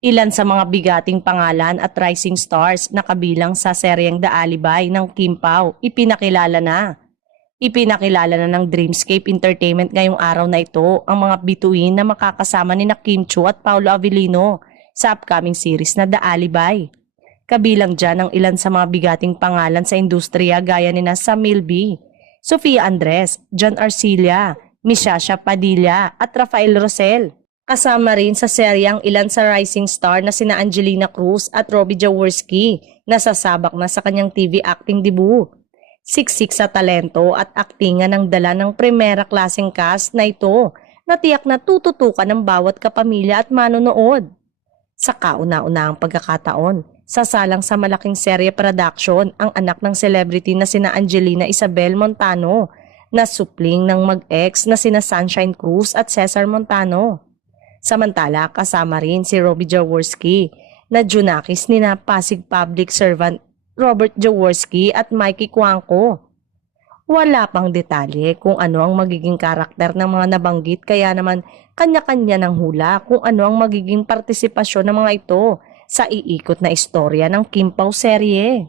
Ilan sa mga bigating pangalan at rising stars na kabilang sa seryeng The Alibay ng Kim Pao, ipinakilala na. Ipinakilala na ng Dreamscape Entertainment ngayong araw na ito ang mga bituin na makakasama ni Kim Chiu at Paolo Avellino sa upcoming series na The Alibay. Kabilang dyan ang ilan sa mga bigating pangalan sa industriya gaya ni Sam Milby, Sofia Andres, John Arcilla, Mishasha Padilla at Rafael Rosel. Kasama rin sa seryang ilan sa rising star na sina Angelina Cruz at Robbie Jaworski na sasabak na sa kanyang TV acting debut. Siksik sa talento at aktingan ang dala ng primera klaseng cast na ito na tiyak na tututukan ng bawat kapamilya at manonood. Sa kauna-unahang pagkakataon, sasalang sa malaking serye production ang anak ng celebrity na sina Angelina Isabel Montano na supling ng mag-ex na sina Sunshine Cruz at Cesar Montano. Samantala, kasama rin si Robbie Jaworski na junakis ni na Pasig Public Servant Robert Jaworski at Mikey Cuanco. Wala pang detalye kung ano ang magiging karakter ng mga nabanggit kaya naman kanya-kanya ng hula kung ano ang magiging partisipasyon ng mga ito sa iikot na istorya ng Kim Pao serye.